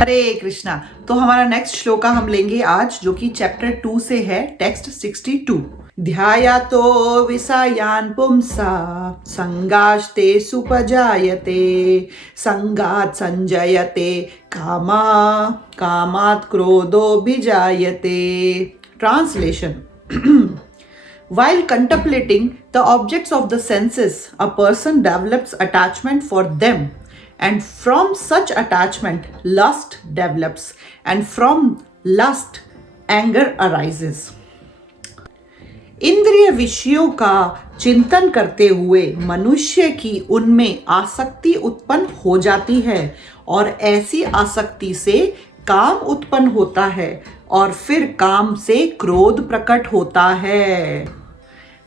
हरे कृष्णा। तो हमारा नेक्स्ट श्लोका हम लेंगे आज, जो कि चैप्टर 2 से है, टेक्स्ट 62। ध्यायातो विषयान् पुंसा संगास्ते सुपजायते संगात् संजयते कामा कामात् क्रोधोऽभिजायते। Translation. While contemplating the objects of the senses, a person develops attachment for them, and from such attachment, lust develops, and from lust, anger arises. इंद्रिय विषयों का चिंतन करते हुए मनुष्य की उनमें आसक्ति उत्पन्न हो जाती है, और ऐसी आसक्ति से काम उत्पन्न होता है, और फिर काम से क्रोध प्रकट होता है।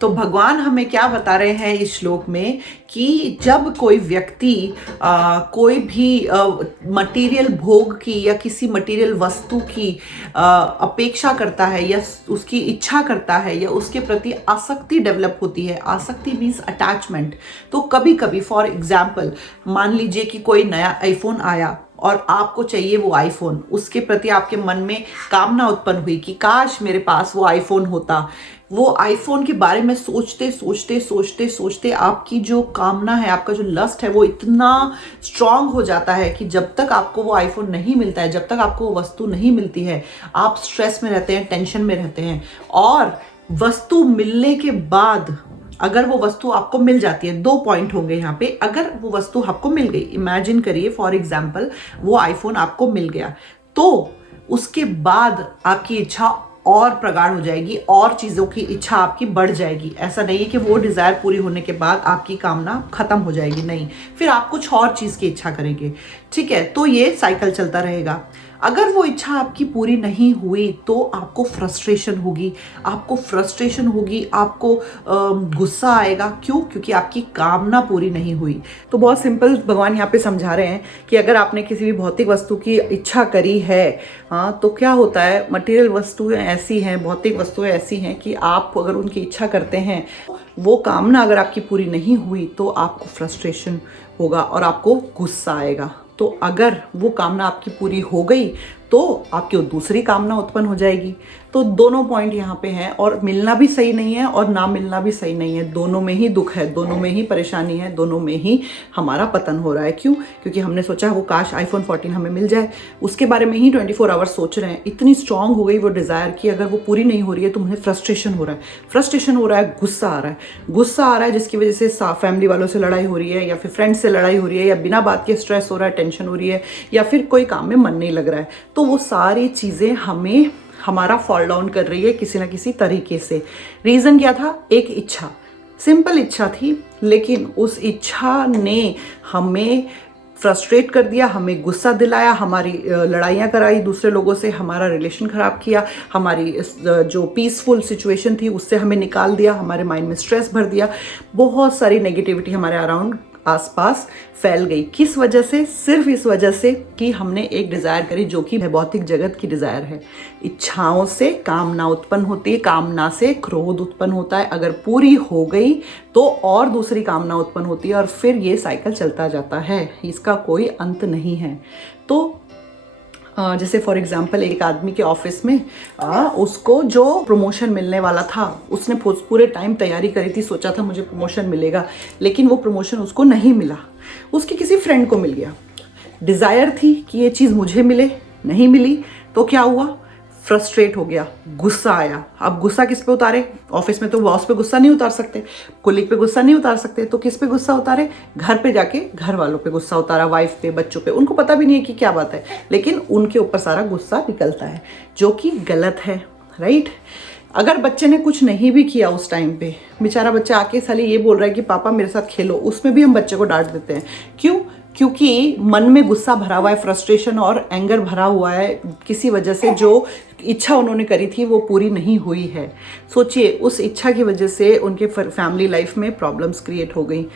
तो भगवान हमें क्या बता रहे हैं इस श्लोक में कि जब कोई व्यक्ति कोई भी मटेरियल भोग की या किसी मटेरियल वस्तु की अपेक्षा करता है या उसकी इच्छा करता है या उसके प्रति आसक्ति डेवलप होती है। आसक्ति मीन्स अटैचमेंट। तो कभी कभी फॉर एग्जाम्पल मान लीजिए कि कोई नया आईफोन आया और आपको चाहिए वो आईफोन, उसके प्रति आपके मन में कामना उत्पन्न हुई कि काश मेरे पास वो आईफोन होता। वो आईफोन के बारे में सोचते सोचते सोचते सोचते आपकी जो कामना है, आपका जो लस्ट है, वो इतना स्ट्रांग हो जाता है कि जब तक आपको वो आईफोन नहीं मिलता है, जब तक आपको वो वस्तु नहीं मिलती है, आप स्ट्रेस में रहते हैं, टेंशन में रहते हैं। और वस्तु मिलने के बाद अगर वो वस्तु आपको मिल जाती है, 2 पॉइंट होंगे यहाँ पे। अगर वो वस्तु आपको मिल गई, इमेजिन करिए फॉर एग्जाम्पल वो आईफोन आपको मिल गया, तो उसके बाद आपकी इच्छा और प्रगाढ़ हो जाएगी और चीज़ों की इच्छा आपकी बढ़ जाएगी। ऐसा नहीं है कि वो डिज़ायर पूरी होने के बाद आपकी कामना खत्म हो जाएगी, नहीं, फिर आप कुछ और चीज़ की इच्छा करेंगे। ठीक है, तो ये साइकिल चलता रहेगा। अगर वो इच्छा आपकी पूरी नहीं हुई तो आपको फ्रस्ट्रेशन होगी, आपको गुस्सा आएगा। क्यों? क्योंकि आपकी कामना पूरी नहीं हुई। तो बहुत सिंपल भगवान यहाँ पे समझा रहे हैं कि अगर आपने किसी भी भौतिक वस्तु की इच्छा करी है, हाँ, तो क्या होता है, मटेरियल वस्तुएं ऐसी हैं, भौतिक वस्तुएं ऐसी हैं कि आप अगर उनकी इच्छा करते हैं, वो कामना अगर आपकी पूरी नहीं हुई तो आपको फ्रस्ट्रेशन होगा और आपको गुस्सा आएगा। तो अगर वो कामना आपकी पूरी हो गई तो आपकी दूसरी कामना उत्पन्न हो जाएगी। तो दोनों पॉइंट यहाँ पे हैं, और मिलना भी सही नहीं है और ना मिलना भी सही नहीं है। दोनों में ही दुख है, दोनों में ही परेशानी है, दोनों में ही हमारा पतन हो रहा है। क्यों? क्योंकि हमने सोचा वो काश आईफोन 14 हमें मिल जाए, उसके बारे में ही 24 आवर्स सोच रहे हैं। इतनी स्ट्रांग हो गई वो डिज़ायर कि अगर वो पूरी नहीं हो रही है तो मुझे फ्रस्ट्रेशन हो रहा है, गुस्सा आ रहा है, जिसकी वजह से फैमिली वालों से लड़ाई हो रही है, या फिर फ्रेंड्स से लड़ाई हो रही है, या बिना बात के स्ट्रेस हो रहा है, टेंशन हो रही है, या फिर कोई काम में मन नहीं लग रहा है। तो वो सारी चीज़ें हमें हमारा फॉल डाउन कर रही है किसी ना किसी तरीके से। रीज़न क्या था? एक इच्छा, सिंपल इच्छा थी, लेकिन उस इच्छा ने हमें फ्रस्ट्रेट कर दिया, हमें गुस्सा दिलाया, हमारी लड़ाइयाँ कराई दूसरे लोगों से, हमारा रिलेशन ख़राब किया, हमारी जो पीसफुल सिचुएशन थी उससे हमें निकाल दिया, हमारे माइंड में स्ट्रेस भर दिया, बहुत सारी नेगेटिविटी हमारे अराउंड आसपास फैल गई। किस वजह से? सिर्फ इस वजह से कि हमने एक डिज़ायर करी जो कि भौतिक जगत की डिज़ायर है। इच्छाओं से कामना उत्पन्न होती है, कामना से क्रोध उत्पन्न होता है, अगर पूरी हो गई तो और दूसरी कामना उत्पन्न होती है, और फिर ये साइकिल चलता जाता है, इसका कोई अंत नहीं है। तो जैसे फॉर एग्जांपल एक आदमी के ऑफिस में उसको जो प्रमोशन मिलने वाला था, उसने पूरे टाइम तैयारी करी थी, सोचा था मुझे प्रमोशन मिलेगा, लेकिन वो प्रमोशन उसको नहीं मिला, उसके किसी फ्रेंड को मिल गया। डिज़ायर थी कि ये चीज़ मुझे मिले, नहीं मिली, तो क्या हुआ? फ्रस्ट्रेट हो गया, गुस्सा आया। अब गुस्सा किस पे उतारे? ऑफिस में तो बॉस पे गुस्सा नहीं उतार सकते, कोलीग पे गुस्सा नहीं उतार सकते, तो किस पे गुस्सा उतारे? घर पे जाके घर वालों पे गुस्सा उतारा, वाइफ पे, बच्चों पे। उनको पता भी नहीं है कि क्या बात है, लेकिन उनके ऊपर सारा गुस्सा निकलता है, जो कि गलत है, राइट? अगर बच्चे ने कुछ नहीं भी किया उस टाइम पे, बेचारा बच्चा आके साले ये बोल रहा है कि पापा मेरे साथ खेलो, उसमें भी हम बच्चे को डांट देते हैं। क्यों? क्योंकि मन में गुस्सा भरा हुआ है, फ्रस्ट्रेशन और एंगर भरा हुआ है, किसी वजह से जो इच्छा उन्होंने करी थी वो पूरी नहीं हुई है। सोचिए, उस इच्छा की वजह से उनके फैमिली लाइफ में प्रॉब्लम्स क्रिएट हो गई।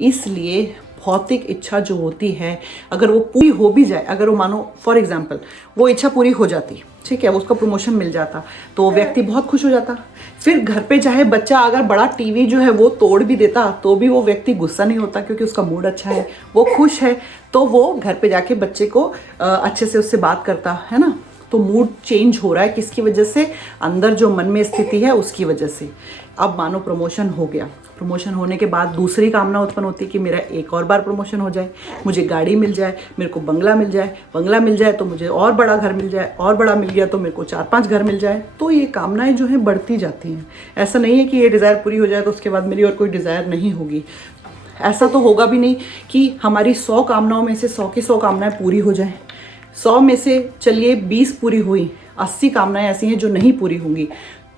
इसलिए भौतिक इच्छा जो होती है, अगर वो पूरी हो भी जाए, अगर वो मानो फॉर एग्जाम्पल वो इच्छा पूरी हो जाती, ठीक है, उसका प्रमोशन मिल जाता, तो वो व्यक्ति बहुत खुश हो जाता। फिर घर पे चाहे बच्चा अगर बड़ा टीवी जो है वो तोड़ भी देता तो भी वो व्यक्ति गुस्सा नहीं होता, क्योंकि उसका मूड अच्छा है, वो खुश है, तो वो घर पे जाके बच्चे को अच्छे से उससे बात करता है ना। तो मूड चेंज हो रहा है, किसकी वजह से? अंदर जो मन में स्थिति है उसकी वजह से। अब मानो प्रमोशन हो गया, प्रमोशन होने के बाद दूसरी कामना उत्पन्न होती है कि मेरा एक और बार प्रमोशन हो जाए, मुझे गाड़ी मिल जाए, मेरे को बंगला मिल जाए, बंगला मिल जाए तो मुझे और बड़ा घर मिल जाए, और बड़ा मिल गया तो मेरे को 4-5 घर मिल जाए। तो ये कामनाएं जो हैं बढ़ती जाती हैं। ऐसा नहीं है कि ये डिज़ायर पूरी हो जाए तो उसके बाद मेरी और कोई डिज़ायर नहीं होगी। ऐसा तो होगा भी नहीं कि हमारी 100 कामनाओं में से 100 की 100 कामनाएं पूरी हो जाएं। 100 में से चलिए 20 पूरी हुई, 80 कामनाएं ऐसी हैं जो नहीं पूरी होंगी,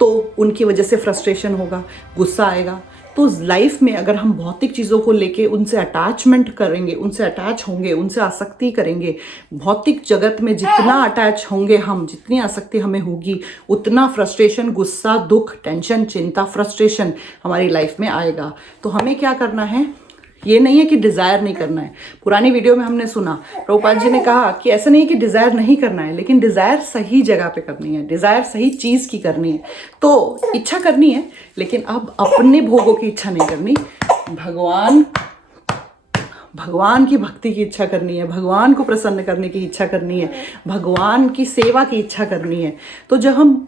तो उनकी वजह से फ्रस्ट्रेशन होगा, गुस्सा आएगा। तो लाइफ में अगर हम भौतिक चीज़ों को लेके उनसे अटैचमेंट करेंगे, उनसे अटैच होंगे, उनसे आसक्ति करेंगे, भौतिक जगत में जितना अटैच होंगे हम, जितनी आसक्ति हमें होगी, उतना फ्रस्ट्रेशन, गुस्सा, दुख, टेंशन, चिंता, फ्रस्ट्रेशन हमारी लाइफ में आएगा। तो हमें क्या करना है? ये नहीं है कि डिज़ायर नहीं करना है। पुरानी वीडियो में हमने सुना, प्रभुपाद जी ने कहा कि ऐसा नहीं है कि डिज़ायर नहीं करना है, लेकिन डिज़ायर सही जगह पे करनी है, डिज़ायर सही चीज़ की करनी है। तो इच्छा करनी है, लेकिन अब अपने भोगों की इच्छा नहीं करनी, भगवान की भक्ति की इच्छा करनी है, भगवान को प्रसन्न करने की इच्छा करनी है, भगवान की सेवा की इच्छा करनी है। तो जब हम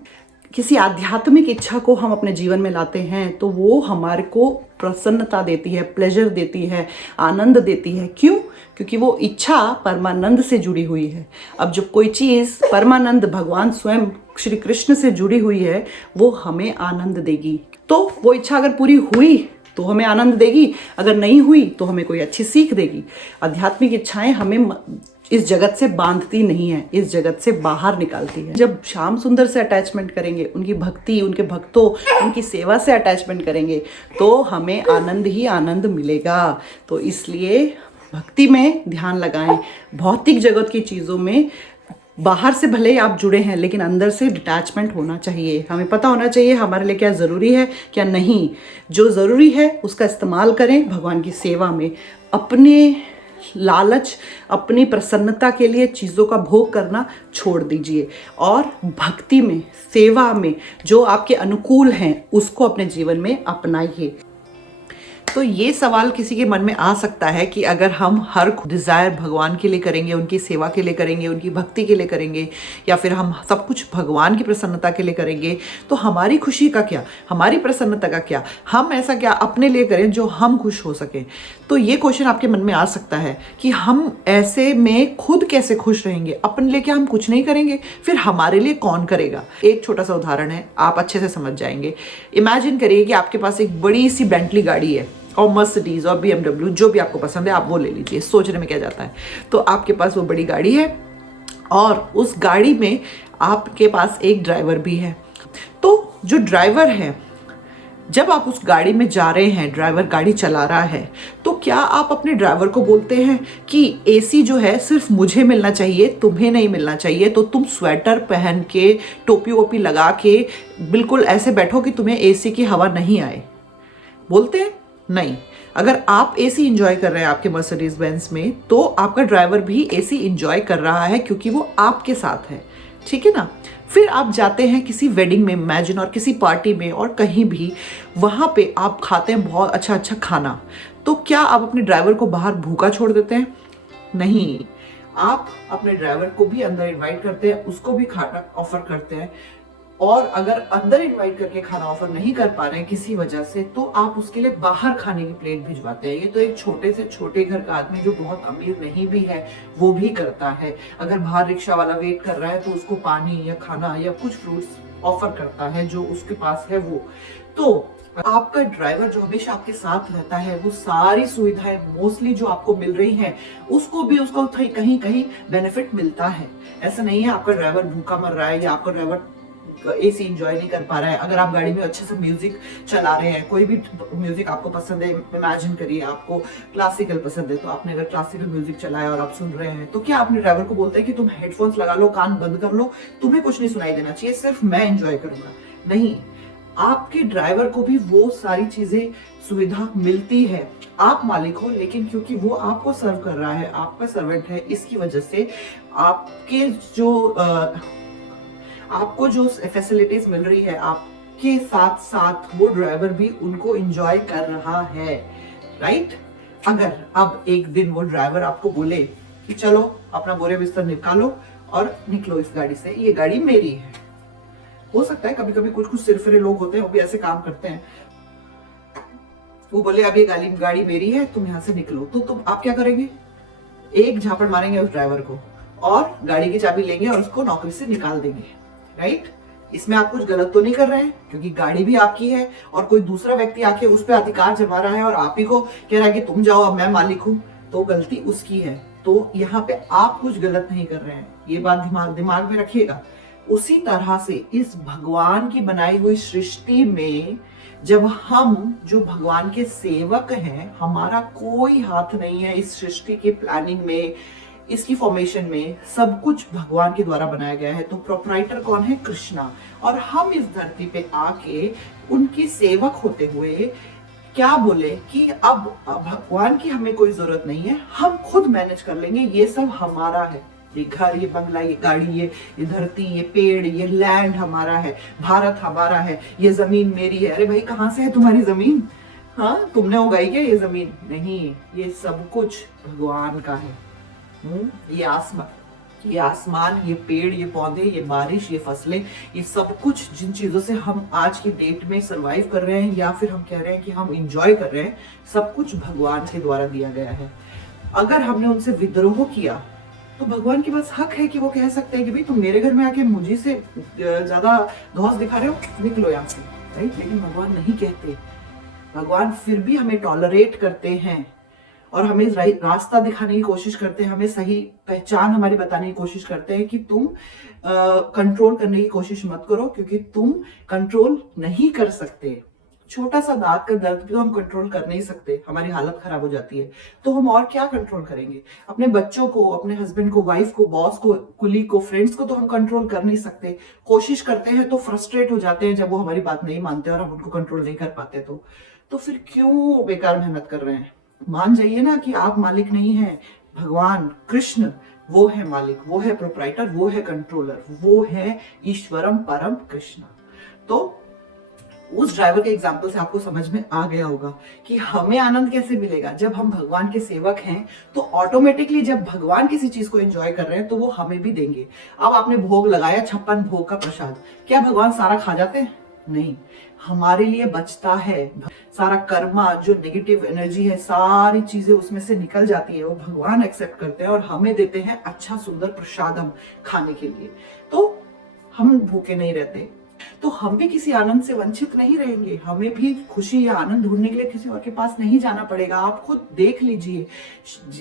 किसी आध्यात्मिक इच्छा को हम अपने जीवन में लाते हैं तो वो हमारे को प्रसन्नता देती है, प्लेजर देती है, आनंद देती है। क्यों? क्योंकि वो इच्छा परमानंद से जुड़ी हुई है। अब जब कोई चीज़ परमानंद, भगवान स्वयं श्री कृष्ण से जुड़ी हुई है, वो हमें आनंद देगी। तो वो इच्छा अगर पूरी हुई तो हमें आनंद देगी, अगर नहीं हुई तो हमें कोई अच्छी सीख देगी। आध्यात्मिक इच्छाएं हमें इस जगत से बांधती नहीं है, इस जगत से बाहर निकालती है। जब श्याम सुंदर से अटैचमेंट करेंगे, उनकी भक्ति, उनके भक्तों, उनकी सेवा से अटैचमेंट करेंगे, तो हमें आनंद ही आनंद मिलेगा। तो इसलिए भक्ति में ध्यान लगाएं। भौतिक जगत की चीज़ों में बाहर से भले ही आप जुड़े हैं, लेकिन अंदर से डिटैचमेंट होना चाहिए। हमें पता होना चाहिए हमारे लिए क्या ज़रूरी है, क्या नहीं। जो ज़रूरी है उसका इस्तेमाल करें भगवान की सेवा में। अपने लालच, अपनी प्रसन्नता के लिए चीज़ों का भोग करना छोड़ दीजिए, और भक्ति में, सेवा में जो आपके अनुकूल हैं उसको अपने जीवन में अपनाइए। तो ये सवाल किसी के मन में आ सकता है कि अगर हम हर डिज़ायर भगवान के लिए करेंगे, उनकी सेवा के लिए करेंगे, उनकी भक्ति के लिए करेंगे, या फिर हम सब कुछ भगवान की प्रसन्नता के लिए करेंगे, तो हमारी खुशी का क्या, हमारी प्रसन्नता का क्या? हम ऐसा क्या अपने लिए करें जो हम खुश हो सकें? तो ये क्वेश्चन आपके मन में आ सकता है कि हम ऐसे में खुद कैसे खुश रहेंगे? अपने लिए क्या हम कुछ नहीं करेंगे? फिर हमारे लिए कौन करेगा? एक छोटा सा उदाहरण है, आप अच्छे से समझ जाएंगे। इमेजिन करिए कि आपके पास एक बड़ी सी बेंटली गाड़ी है, और मर्सिडीज और BMW, जो भी आपको पसंद है आप वो ले लीजिए। सोचने में क्या जाता है। तो आपके पास वो बड़ी गाड़ी है, और उस गाड़ी में आपके पास एक ड्राइवर भी है। तो जो ड्राइवर है, जब आप उस गाड़ी में जा रहे हैं, ड्राइवर गाड़ी चला रहा है, तो क्या आप अपने ड्राइवर को बोलते हैं कि AC जो है सिर्फ मुझे मिलना चाहिए, तुम्हें नहीं मिलना चाहिए, तो तुम स्वेटर पहन के, टोपी वोपी लगा के बिल्कुल ऐसे बैठो कि तुम्हें AC की हवा नहीं आए? बोलते हैं? नहीं। अगर आप AC इंजॉय कर रहे हैं आपके मर्सिडीज बेंज में, तो आपका ड्राइवर भी AC इंजॉय कर रहा है, क्योंकि वो आपके साथ है। ठीक है ना? फिर आप जाते हैं किसी वेडिंग में, इमेजिन, और किसी पार्टी में, और कहीं भी, वहाँ पे आप खाते हैं बहुत अच्छा अच्छा खाना। तो क्या आप अपने ड्राइवर को बाहर भूखा छोड़ देते हैं? नहीं। आप अपने ड्राइवर को भी अंदर इनवाइट करते हैं, उसको भी खाना ऑफर करते हैं। और अगर अंदर इनवाइट करके खाना ऑफर नहीं कर पा रहे हैं किसी वजह से, तो आप उसके लिए बाहर खाने की प्लेट भिजवाते हैं। ये तो एक छोटे से छोटे घर का आदमी जो बहुत अमीर नहीं भी है वो भी करता है। अगर बाहर रिक्शा वाला वेट कर रहा है तो उसको पानी या खाना या कुछ फ्रूट्स ऑफर करता है जो उसके पास है वो। तो आपका ड्राइवर जो हमेशा आपके साथ रहता है, वो सारी सुविधाएं मोस्टली जो आपको मिल रही हैं, उसको भी उसको कहीं कहीं बेनिफिट मिलता है। ऐसा नहीं है आपका ड्राइवर भूखा मर रहा है या आपका ड्राइवर AC इंजॉय नहीं कर पा रहा है। अगर आप गाड़ी में अच्छे से म्यूजिक चला रहे हैं, कोई भी म्यूजिक आपको पसंद है, इमेजिन करिए आपको क्लासिकल पसंद है, तो आपने अगर क्लासिकल म्यूजिक चलाया और आप सुन रहे हैं, तो क्या आपने ड्राइवर को बोलते हैं कि तुम हेडफोन्स लगा लो, कान बंद कर लो, तुम्हें कुछ नहीं सुनाई देना चाहिए, सिर्फ मैं एंजॉय करूंगा? नहीं। आपके ड्राइवर को भी वो सारी चीजें सुविधा मिलती है। आप मालिक हो, लेकिन क्योंकि वो आपको सर्व कर रहा है, आपका सर्वेंट है, इसकी वजह से आपको जो फैसिलिटीज मिल रही है, आपके साथ साथ वो ड्राइवर भी उनको एंजॉय कर रहा है, राइट। अगर अब एक दिन वो ड्राइवर आपको बोले कि चलो अपना बोरे बिस्तर निकालो और निकलो इस गाड़ी से, ये गाड़ी मेरी है। हो सकता है कभी कभी कुछ सिरफिरे लोग होते हैं, वो भी ऐसे काम करते हैं। वो बोले अब ये गाड़ी मेरी है, तुम यहाँ से निकलो, तो तुम आप क्या करेंगे? एक झापड़ मारेंगे उस ड्राइवर को और गाड़ी की चाबी लेंगे और उसको नौकरी से निकाल देंगे, राइट। इसमें आप कुछ गलत तो नहीं कर रहे हैं, क्योंकि गाड़ी भी आपकी है और कोई दूसरा व्यक्ति आके उस पर अधिकार जमा रहा है और आप ही को कह रहा है कि तुम जाओ, अब मैं मालिक हूं, तो गलती उसकी है। तो यहाँ पे आप कुछ गलत नहीं कर रहे हैं, ये बात दिमाग में रखिएगा। उसी तरह से इस भगवान की बनाई हुई सृष्टि में जब हम जो भगवान के सेवक हैं, हमारा कोई हाथ नहीं है इस सृष्टि की प्लानिंग में, इसकी फॉर्मेशन में, सब कुछ भगवान के द्वारा बनाया गया है। तो प्रोप्राइटर कौन है? कृष्णा। और हम इस धरती पे आके उनकी सेवक होते हुए क्या बोले कि अब भगवान की हमें कोई जरूरत नहीं है, हम खुद मैनेज कर लेंगे, ये सब हमारा है, ये घर, ये बंगला, ये गाड़ी, ये धरती, ये पेड़, ये लैंड हमारा है, भारत हमारा है, ये जमीन मेरी है। अरे भाई, कहाँ से है तुम्हारी जमीन? हाँ, तुमने उगाई क्या ये जमीन? नहीं, ये सब कुछ भगवान का है। ये आसमान, ये पेड़, ये पौधे, ये बारिश, ये फसलें, ये सब कुछ जिन चीजों से हम आज की डेट में सरवाइव कर रहे हैं, या फिर हम कह रहे हैं कि हम इंजॉय कर रहे हैं, सब कुछ भगवान के द्वारा दिया गया है। अगर हमने उनसे विद्रोह किया तो भगवान के पास हक है कि वो कह सकते हैं कि भाई तुम मेरे घर में आके मुझे से ज्यादा धौस दिखा रहे हो, निकलो यहाँ से, राइट। लेकिन भगवान नहीं कहते। भगवान फिर भी हमें टॉलरेट करते हैं और हमें रास्ता दिखाने की कोशिश करते हैं, हमें सही पहचान हमारी बताने की कोशिश करते हैं कि तुम कंट्रोल करने की कोशिश मत करो, क्योंकि तुम कंट्रोल नहीं कर सकते। छोटा सा दांत का दर्द भी तो हम कंट्रोल कर नहीं सकते, हमारी हालत खराब हो जाती है, तो हम और क्या कंट्रोल करेंगे? अपने बच्चों को, अपने हस्बैंड को, वाइफ को, बॉस को, कुलीग को, फ्रेंड्स को तो हम कंट्रोल कर नहीं सकते। कोशिश करते हैं तो फ्रस्ट्रेट हो जाते हैं जब वो हमारी बात नहीं मानते और हम उनको कंट्रोल नहीं कर पाते। तो फिर क्यों बेकार मेहनत कर रहे हैं? मान जाइए ना कि आप मालिक नहीं हैं, भगवान कृष्ण वो है मालिक, वो है प्रोप्राइटर, वो है कंट्रोलर, वो है ईश्वरम परम कृष्ण। तो उस ड्राइवर के एग्जाम्पल से आपको समझ में आ गया होगा कि हमें आनंद कैसे मिलेगा। जब हम भगवान के सेवक हैं तो ऑटोमेटिकली जब भगवान किसी चीज को एंजॉय कर रहे हैं तो वो हमें भी देंगे। अब आपने भोग लगाया, 56 भोग का प्रसाद, क्या भगवान सारा खा जाते हैं? नहीं, हमारे लिए बचता है। सारा कर्मा, जो नेगेटिव एनर्जी है, सारी चीजें उसमें से निकल जाती है, वो भगवान एक्सेप्ट करते हैं और हमें देते हैं अच्छा सुंदर प्रसादम खाने के लिए। तो हम भूखे नहीं रहते, तो हम भी किसी आनंद से वंचित नहीं रहेंगे। हमें भी खुशी या आनंद ढूंढने के लिए किसी और के पास नहीं जाना पड़ेगा। आप खुद देख लीजिए,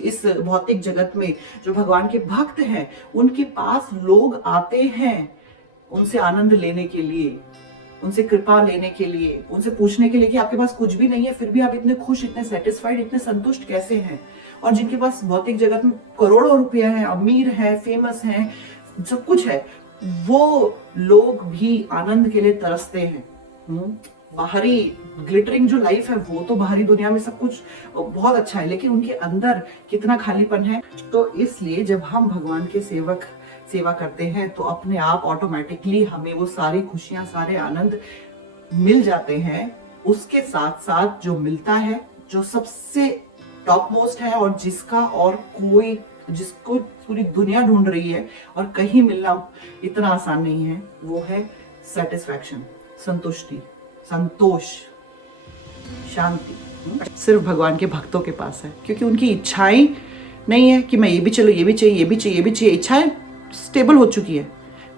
इस भौतिक जगत में जो भगवान के भक्त हैं, उनके पास लोग आते हैं उनसे आनंद लेने के लिए, उनसे कृपा लेने के लिए, उनसे पूछने के लिए कि आपके पास कुछ भी नहीं है, फिर भी आप इतने खुश, इतने सेटिस्फाइड, इतने संतुष्ट कैसे हैं? और जिनके पास भौतिक जगत में करोड़ों रुपया है, अमीर है, फेमस है, सब कुछ है, वो लोग भी आनंद के लिए तरसते हैं। बाहरी ग्लिटरिंग जो लाइफ है, वो तो बाहरी दुनिया में सब कुछ बहुत अच्छा है, लेकिन उनके अंदर कितना खालीपन है। तो इसलिए जब हम भगवान के सेवा करते हैं तो अपने आप ऑटोमेटिकली हमें वो सारी खुशियां, सारे आनंद मिल जाते हैं। उसके साथ साथ जो मिलता है, जो सबसे टॉप मोस्ट है और जिसको पूरी दुनिया ढूंढ रही है और कहीं मिलना इतना आसान नहीं है, वो है सेटिस्फैक्शन, संतुष्टि, संतोष, शांति। सिर्फ भगवान के भक्तों के पास है, क्योंकि उनकी इच्छाएं नहीं है कि मैं ये भी चलो, ये भी चाहिए, ये भी चाहिए, ये भी चाहिए। इच्छाएं स्टेबल हो चुकी है।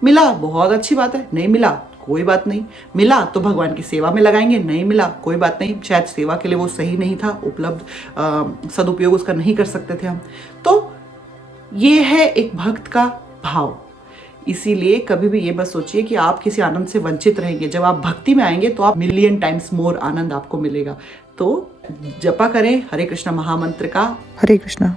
मिला बहुत अच्छी बात है, नहीं मिला कोई बात नहीं। मिला तो भगवान की सेवा में लगाएंगे, नहीं मिला कोई बात नहीं, शायद सेवा के लिए वो सही नहीं था उपलब्ध, सदुपयोग उसका नहीं कर सकते थे हम। तो ये है एक भक्त का भाव। इसीलिए कभी भी ये बस सोचिए कि आप किसी आनंद से वंचित रहेंगे। जब आप भक्ति में आएंगे तो आप मिलियन टाइम्स मोर आनंद आपको मिलेगा। तो जपा करें हरे कृष्णा महामंत्र का। हरे कृष्णा।